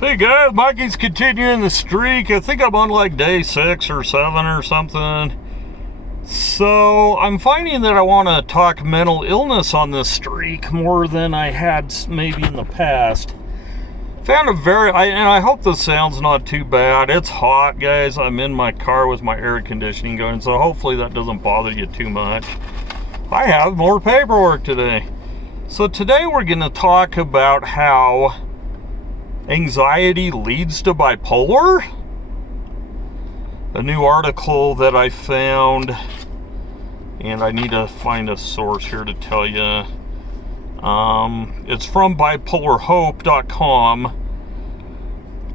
Hey guys, Mikey's continuing the streak. I think I'm on like day 6 or 7 or something. So I'm finding that I want to talk mental illness on this streak more than I had maybe in the past. Found and I hope the sound's not too bad. It's hot, guys. I'm in my car with my air conditioning going, so hopefully that doesn't bother you too much. I have more paperwork today. So today we're going to talk about how anxiety leads to bipolar? A new article that I found, and I need to find a source here to tell you. It's from BipolarHope.com,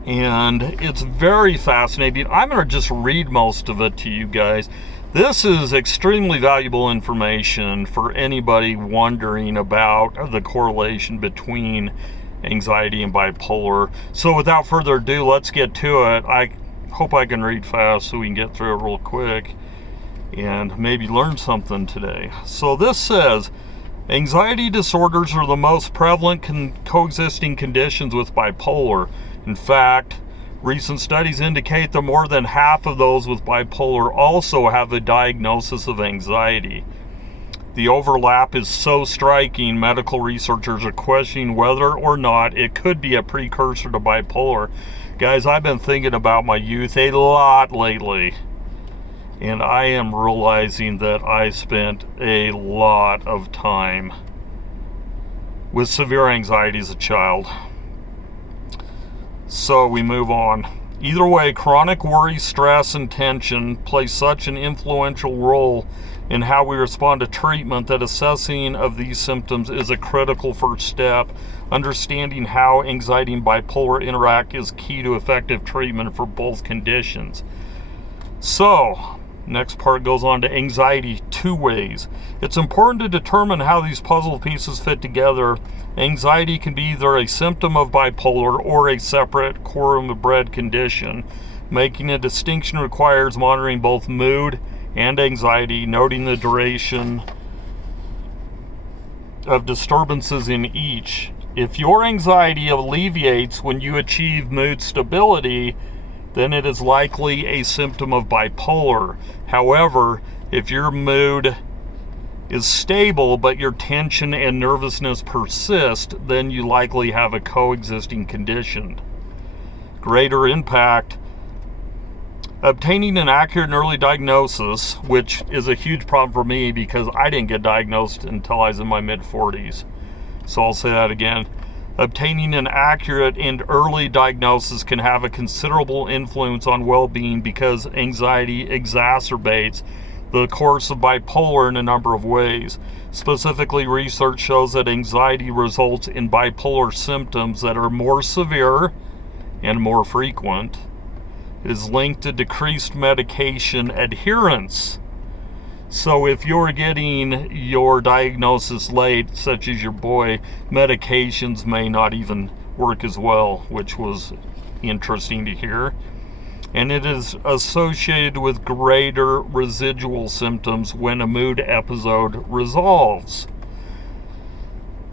and it's very fascinating. I'm going to just read most of it to you guys. This is extremely valuable information for anybody wondering about the correlation between anxiety and bipolar. So without further ado, let's get to it. I hope I can read fast so we can get through it real quick and maybe learn something today. So this says, anxiety disorders are the most prevalent coexisting conditions with bipolar. In fact, recent studies indicate that more than half of those with bipolar also have a diagnosis of anxiety. The overlap is so striking, medical researchers are questioning whether or not it could be a precursor to bipolar. Guys, I've been thinking about my youth a lot lately, and I am realizing that I spent a lot of time with severe anxiety as a child. So we move on. Either way, chronic worry, stress, and tension play such an influential role in how we respond to treatment that assessing of these symptoms is a critical first step. Understanding how anxiety and bipolar interact is key to effective treatment for both conditions. So, next part goes on to anxiety 2 ways. It's important to determine how these puzzle pieces fit together. Anxiety can be either a symptom of bipolar or a separate quorum-bred condition. Making a distinction requires monitoring both mood and anxiety, noting the duration of disturbances in each. If your anxiety alleviates when you achieve mood stability, then it is likely a symptom of bipolar. However, if your mood is stable but your tension and nervousness persist, then you likely have a coexisting condition. Greater impact. Obtaining an accurate and early diagnosis, which is a huge problem for me because I didn't get diagnosed until I was in my mid-40s. So I'll say that again. Obtaining an accurate and early diagnosis can have a considerable influence on well-being because anxiety exacerbates the course of bipolar in a number of ways. Specifically, research shows that anxiety results in bipolar symptoms that are more severe and more frequent. It is linked to decreased medication adherence. So if you're getting your diagnosis late, such as your boy, medications may not even work as well, which was interesting to hear. And it is associated with greater residual symptoms when a mood episode resolves.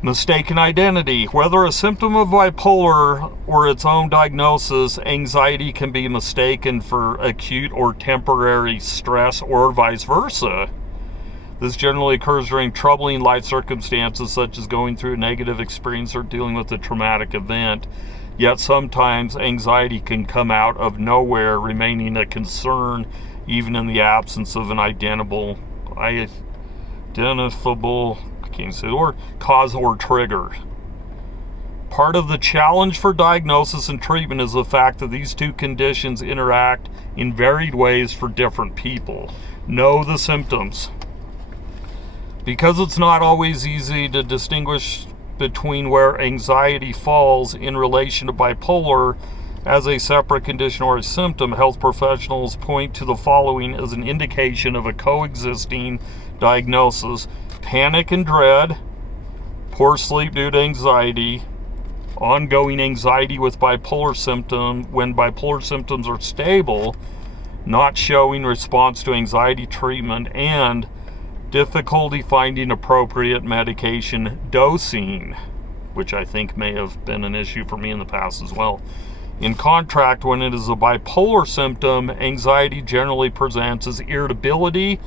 Mistaken identity. Whether a symptom of bipolar or its own diagnosis, anxiety can be mistaken for acute or temporary stress or vice versa. This generally occurs during troubling life circumstances such as going through a negative experience or dealing with a traumatic event. Yet sometimes anxiety can come out of nowhere, remaining a concern even in the absence of an identifiable cause or trigger. Part of the challenge for diagnosis and treatment is the fact that these two conditions interact in varied ways for different people. Know the symptoms. Because it's not always easy to distinguish between where anxiety falls in relation to bipolar as a separate condition or a symptom, health professionals point to the following as an indication of a coexisting diagnosis: panic and dread, poor sleep due to anxiety, ongoing anxiety with bipolar symptom when bipolar symptoms are stable, not showing response to anxiety treatment, and difficulty finding appropriate medication dosing, which I think may have been an issue for me in the past as well. In contrast, when it is a bipolar symptom, anxiety generally presents as irritability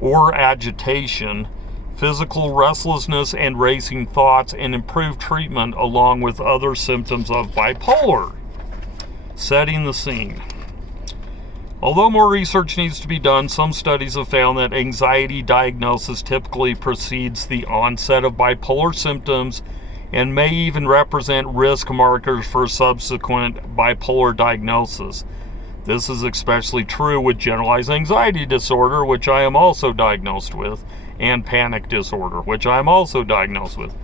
or agitation, physical restlessness and racing thoughts, and improved treatment along with other symptoms of bipolar. Setting the scene. Although more research needs to be done, some studies have found that anxiety diagnosis typically precedes the onset of bipolar symptoms and may even represent risk markers for subsequent bipolar diagnosis. This is especially true with generalized anxiety disorder, which I am also diagnosed with, and panic disorder, which I am also diagnosed with.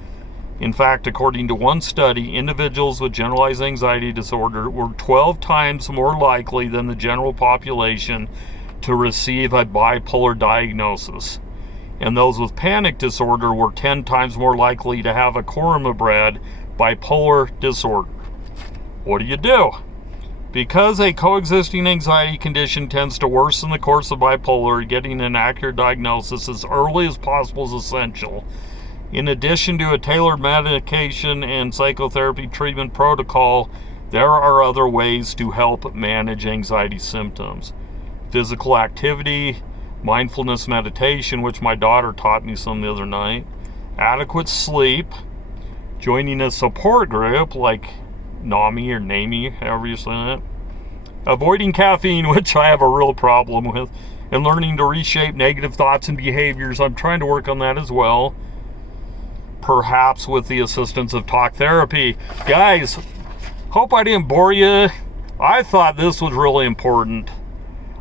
In fact, according to one study, individuals with generalized anxiety disorder were 12 times more likely than the general population to receive a bipolar diagnosis. And those with panic disorder were 10 times more likely to have a comorbid bipolar disorder. What do you do? Because a coexisting anxiety condition tends to worsen the course of bipolar, getting an accurate diagnosis as early as possible is essential. In addition to a tailored medication and psychotherapy treatment protocol, there are other ways to help manage anxiety symptoms. Physical activity, mindfulness meditation, which my daughter taught me some the other night, adequate sleep, joining a support group like NAMI or NAMI, however you say that, avoiding caffeine, which I have a real problem with, and learning to reshape negative thoughts and behaviors. I'm trying to work on that as well, perhaps with the assistance of talk therapy. Guys, hope I didn't bore you. I thought this was really important.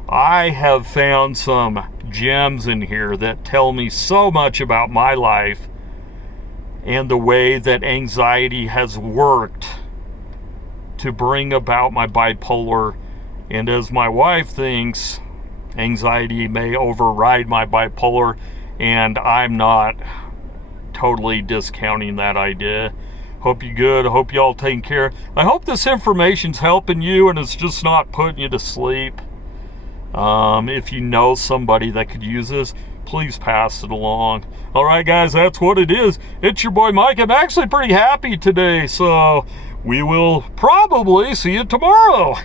I have found some gems in here that tell me so much about my life and the way that anxiety has worked to bring about my bipolar. And as my wife thinks, anxiety may override my bipolar, and I'm not totally discounting that idea. Hope you good. I hope y'all taking care. I hope this information's helping you and it's just not putting you to sleep. If you know somebody that could use this, please pass it along. All right, guys, that's what it is. It's your boy Mike. I'm actually pretty happy today, so we will probably see you tomorrow.